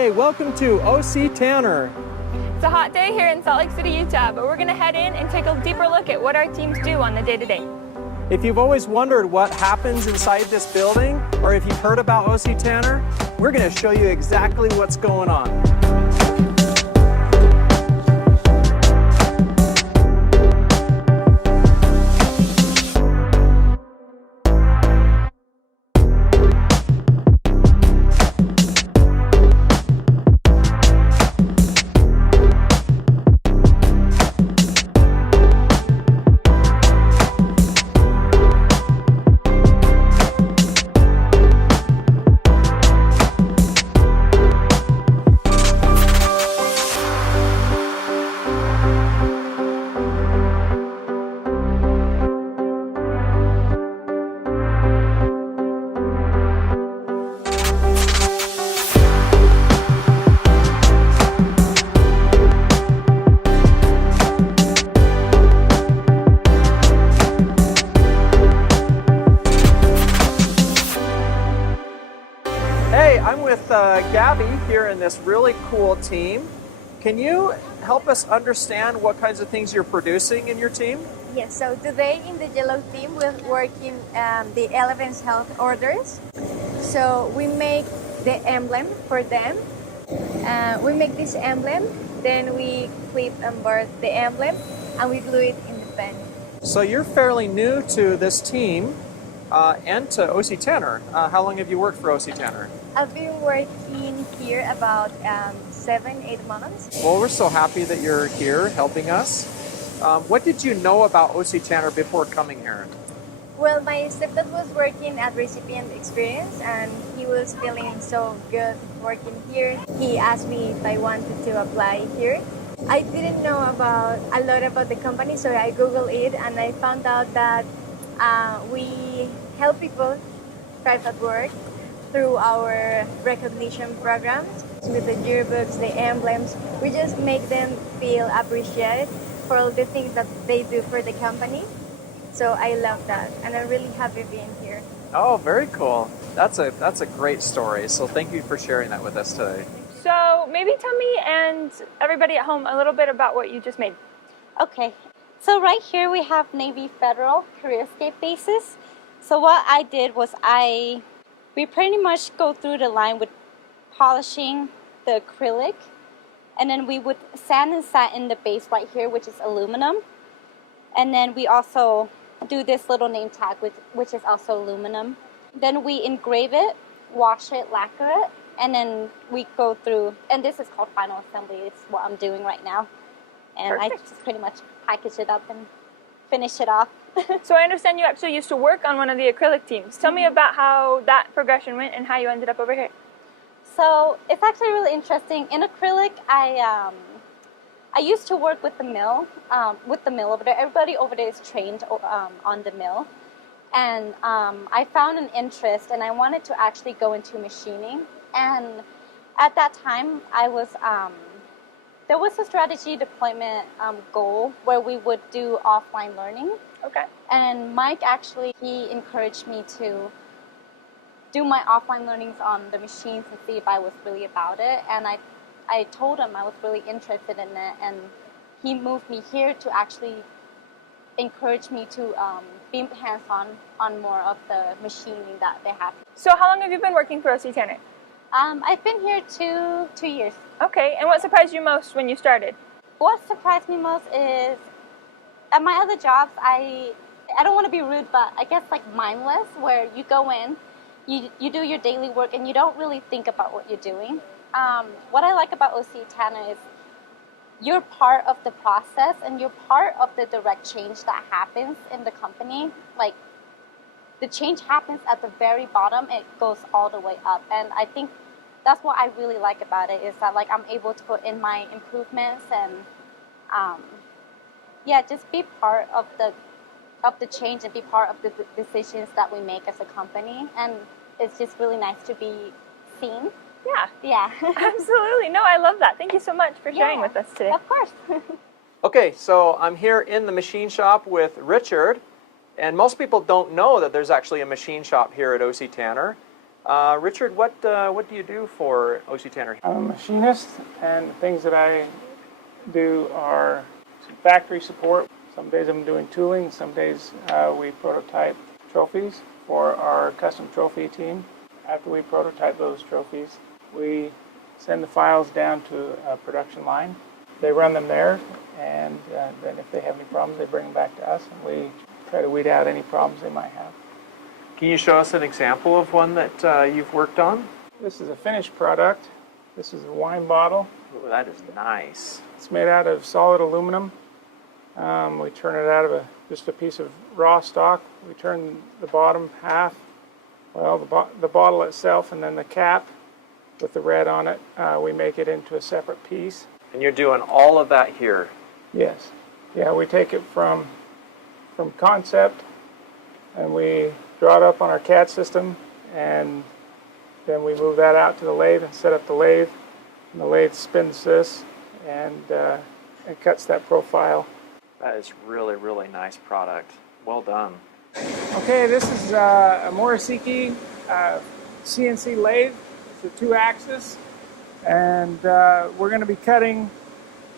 Hey, welcome to OC Tanner. It's a hot day here in Salt Lake City, Utah, but we're going to head in and take a deeper look at what our teams do on the day-to-day. If you've always wondered what happens inside this building, or if you've heard about OC Tanner, we're going to show you exactly what's going on. Hey, I'm with Gabby here in this really cool team. Can you help us understand what kinds of things you're producing in your team? Yes, so today in the yellow team we're working the Elephant's Health Orders. So we make the emblem for them. We make this emblem, then we clip and bird the emblem and we glue it in the pen. So you're fairly new to this team and to OC Tanner. How long have you worked for OC Tanner? I've been working here about 7-8 months. Well, we're so happy that you're here helping us. What did you know about OC Tanner before coming here? Well, my stepdad was working at Recipient Experience and he was feeling so good working here. He asked me if I wanted to apply here. I didn't know a lot about the company, so I Googled it and I found out that we help people thrive at work through our recognition programs. With the yearbooks, the emblems, we just make them feel appreciated for all the things that they do for the company. So I love that, and I'm really happy being here. Oh, very cool. That's a great story. So thank you for sharing that with us today. So maybe tell me and everybody at home a little bit about what you just made. Okay, so right here we have Navy Federal CareerScape bases. So what I did was we pretty much go through the line with polishing the acrylic, and then we would sand and satin the base right here, which is aluminum, and then we also do this little name tag which is also aluminum. Then we engrave it, wash it, lacquer it, and then we go through, and this is called final assembly. It's what I'm doing right now, and Perfect. I just pretty much package it up and finish it off. So I understand you actually used to work on one of the acrylic teams. Tell me about how that progression went and how you ended up over here. So it's actually really interesting. In acrylic, I used to work with the mill over there. Everybody over there is trained on the mill, and I found an interest, and I wanted to actually go into machining. And at that time, there was a strategy deployment goal where we would do offline learning. Okay. And Mike actually, he encouraged me to do my offline learnings on the machines and see if I was really about it. And I told him I was really interested in it, and he moved me here to actually encourage me to be hands-on on more of the machining that they have. So how long have you been working for OC Tanner? I've been here two years. Okay, and what surprised you most when you started? What surprised me most is at my other jobs, I don't want to be rude, but I guess like mindless, where you go in, you do your daily work, and you don't really think about what you're doing. What I like about OC Tanner is you're part of the process, and you're part of the direct change that happens in the company. Like, the change happens at the very bottom, it goes all the way up. And I think that's what I really like about it, is that like I'm able to put in my improvements and just be part of the change and be part of the decisions that we make as a company. And it's just really nice to be seen. Yeah. Absolutely. No, I love that. Thank you so much for sharing with us today. Of course. Okay, so I'm here in the machine shop with Richard, and most people don't know that there's actually a machine shop here at OC Tanner. Richard, what do you do for OC Tanner? I'm a machinist, and the things that I do are some factory support. Some days I'm doing tooling, some days we prototype trophies for our custom trophy team. After we prototype those trophies, we send the files down to a production line. They run them there, and then if they have any problems, they bring them back to us, and we try to weed out any problems they might have. Can you show us an example of one that you've worked on? This is a finished product. This is a wine bottle. Ooh, that is nice. It's made out of solid aluminum. We turn it out of just a piece of raw stock. We turn the bottom half, well, the bottle itself, and then the cap with the red on it. We make it into a separate piece. And you're doing all of that here. Yes. Yeah, we take it from concept, and we draw it up on our CAD system, and then we move that out to the lathe and set up the lathe. And the lathe spins this and it cuts that profile. That is really, really nice product. Well done. Okay, this is a Morisiki CNC lathe. It's a 2-axis, and we're going to be cutting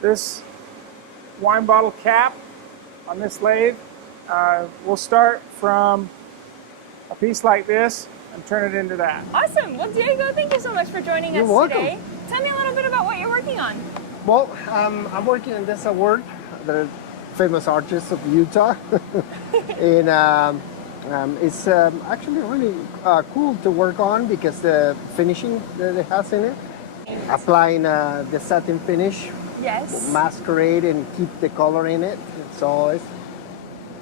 this wine bottle cap on this lathe. We'll start from a piece like this and turn it into that. Awesome. Well, Diego, thank you so much for joining You're us welcome. today. Tell me a little bit about what you're working on. Well, I'm working on this award, the famous artist of Utah, and it's actually really cool to work on because the finishing that it has in it, applying the satin finish, Yes. masquerade and keep the color in it. So it's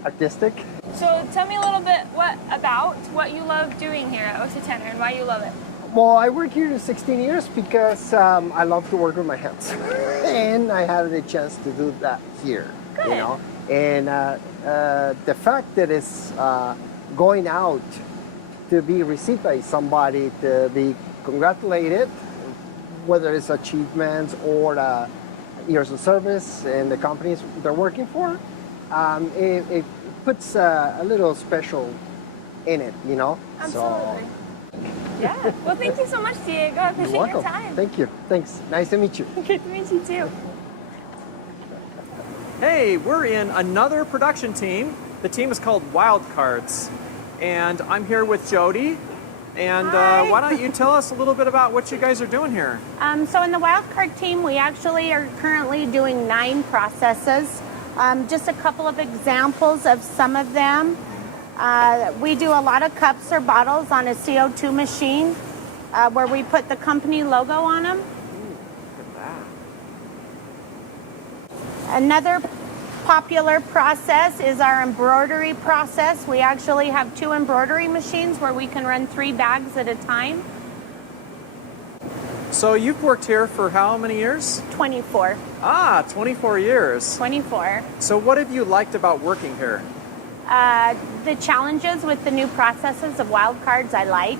artistic. So tell me a little bit about what you love doing here at OC Tanner and why you love it. Well, I work here 16 years because I love to work with my hands, and I had the chance to do that here. Good. You know, and the fact that it's going out to be received by somebody, to be congratulated, whether it's achievements or years of service and the companies they're working for, it puts a little special in it, you know. Absolutely. Yeah. Well, thank you so much, Diego. I So, appreciate you're welcome. your time. Thank you. Thanks. Nice to meet you. Good to meet you too. Hey, we're in another production team. The team is called Wildcards. And I'm here with Jody. And Hi. why don't you tell us a little bit about what you guys are doing here? So in the wildcard team, we actually are currently doing 9 processes. Just a couple of examples of some of them. We do a lot of cups or bottles on a CO2 machine where we put the company logo on them. Look at that. Another popular process is our embroidery process. We actually have 2 embroidery machines where we can run 3 bags at a time. So you've worked here for how many years? 24. 24 years. 24. So what have you liked about working here? The challenges with the new processes of wildcards I like.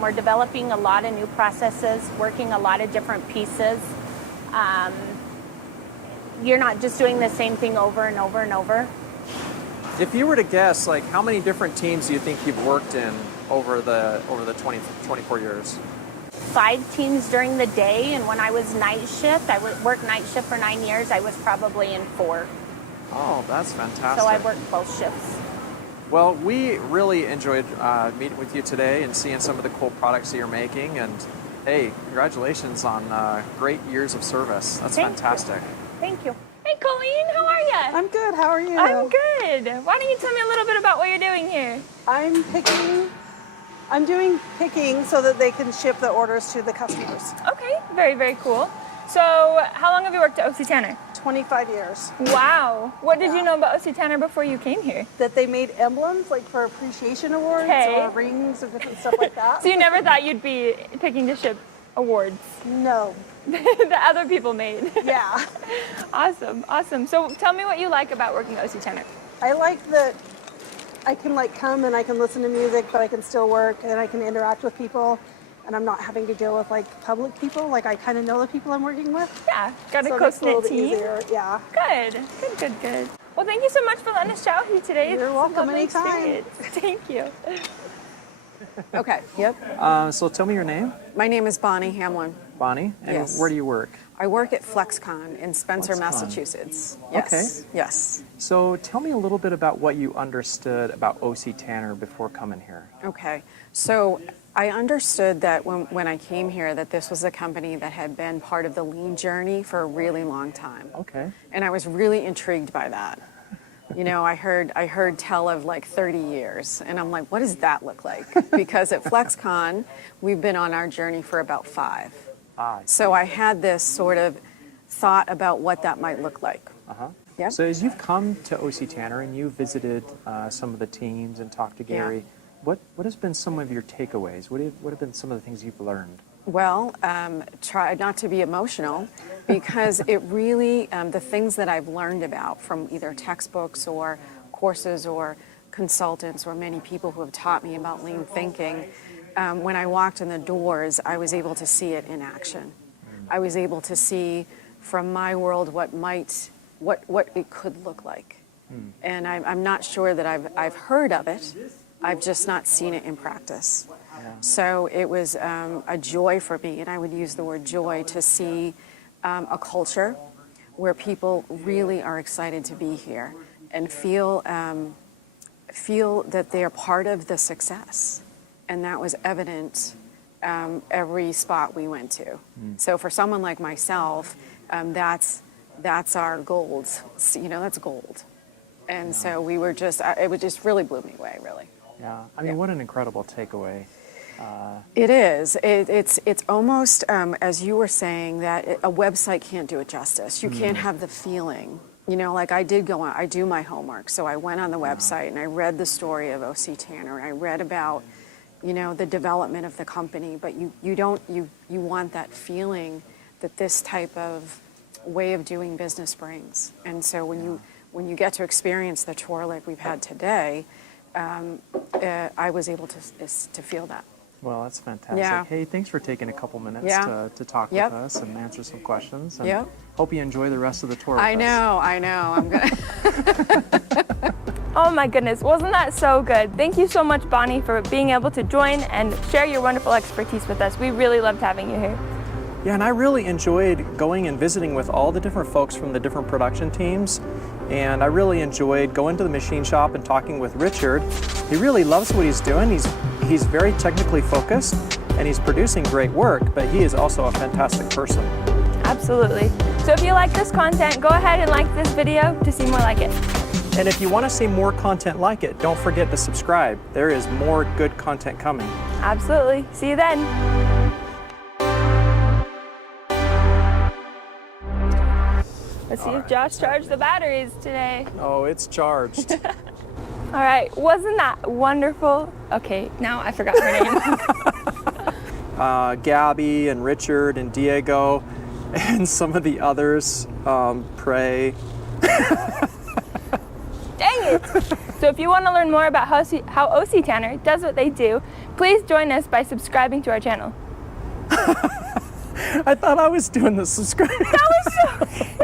We're developing a lot of new processes, working a lot of different pieces. You're not just doing the same thing over and over and over. If you were to guess, like how many different teams do you think you've worked in over the 24 years? 5 teams during the day, and when I was night shift, I worked night shift for 9 years, I was probably in 4. Oh, that's fantastic. So I worked both shifts. Well, we really enjoyed meeting with you today and seeing some of the cool products that you're making. And hey, congratulations on great years of service. That's Thank you. fantastic. Thank you. Hey, Colleen, how are you? I'm good. How are you? I'm good. Why don't you tell me a little bit about what you're doing here? I'm doing picking so that they can ship the orders to the customers. Okay, very, very cool. So, how long have you worked at OC Tanner? 25 years. Wow. What did you know about OC Tanner before you came here? That they made emblems like for appreciation awards Okay. or rings and different stuff like that. So you never thought you'd be picking to ship awards No. that other people made? Yeah. Awesome, awesome. So tell me what you like about working at OC Tanner. I like that I can like come and I can listen to music, but I can still work and I can interact with people. And I'm not having to deal with like public people. Like I kind of know the people I'm working with. Yeah, got a So it makes it a little close-knit bit team. easier. Yeah. Good, good, good, good. Well, thank you so much for letting us chat with you today. You're It's a welcome lovely anytime. experience. Thank you. Okay, yep. So tell me your name. My name is Bonnie Hamlin. Bonnie. And Yes. where do you work? I work at FlexCon in Spencer, FlexCon. Massachusetts. Yes. Okay. Yes. So tell me a little bit about what you understood about OC Tanner before coming here. Okay. So I understood that when I came here that this was a company that had been part of the lean journey for a really long time. Okay. And I was really intrigued by that. You know, I heard tell of like 30 years, and I'm like, what does that look like? Because at FlexCon, we've been on our journey for about 5. So I had this sort of thought about what that might look like. Yeah. So as you've come to OC Tanner and you visited some of the teams and talked to Gary, what has been some of your takeaways? What have been some of the things you've learned? Well, try not to be emotional, because it really, the things that I've learned about from either textbooks or courses or consultants or many people who have taught me about lean thinking, when I walked in the doors, I was able to see it in action. I was able to see from my world what it could look like. And I'm not sure that I've heard of it. I've just not seen it in practice. So it was a joy for me, and I would use the word joy, to see a culture where people really are excited to be here and feel that they're part of the success. And that was evident every spot we went to. So for someone like myself, that's our gold. You know, that's gold. And so we were just, it just really blew me away, really. Yeah. I mean, what an incredible takeaway. It is. It's almost, as you were saying, that a website can't do it justice. You can't have the feeling. You know, like I did go on, I do my homework. So I went on the website and I read the story of OC Tanner. I read about, you know, the development of the company, but you want that feeling that this type of way of doing business brings. And so when you get to experience the tour like we've had today, I was able to feel that. Well, that's fantastic. Yeah. Hey, thanks for taking a couple minutes to talk Yep. with us and answer some questions. And Yep. hope you enjoy the rest of the tour with us. I know. I'm gonna. Oh my goodness, wasn't that so good? Thank you so much, Bonnie, for being able to join and share your wonderful expertise with us. We really loved having you here. Yeah, and I really enjoyed going and visiting with all the different folks from the different production teams. And I really enjoyed going to the machine shop and talking with Richard. He really loves what he's doing. He's very technically focused and he's producing great work, but he is also a fantastic person. Absolutely. So if you like this content, go ahead and like this video to see more like it. And if you want to see more content like it, don't forget to subscribe. There is more good content coming. Absolutely. See you then. Let's see if Josh charged the batteries today. Oh, it's charged. All right, wasn't that wonderful? Okay, now I forgot her name. Gabby and Richard and Diego and some of the others, Prey. Dang it! So if you want to learn more about how OC Tanner does what they do, please join us by subscribing to our channel. I thought I was doing the subscribe. That was so...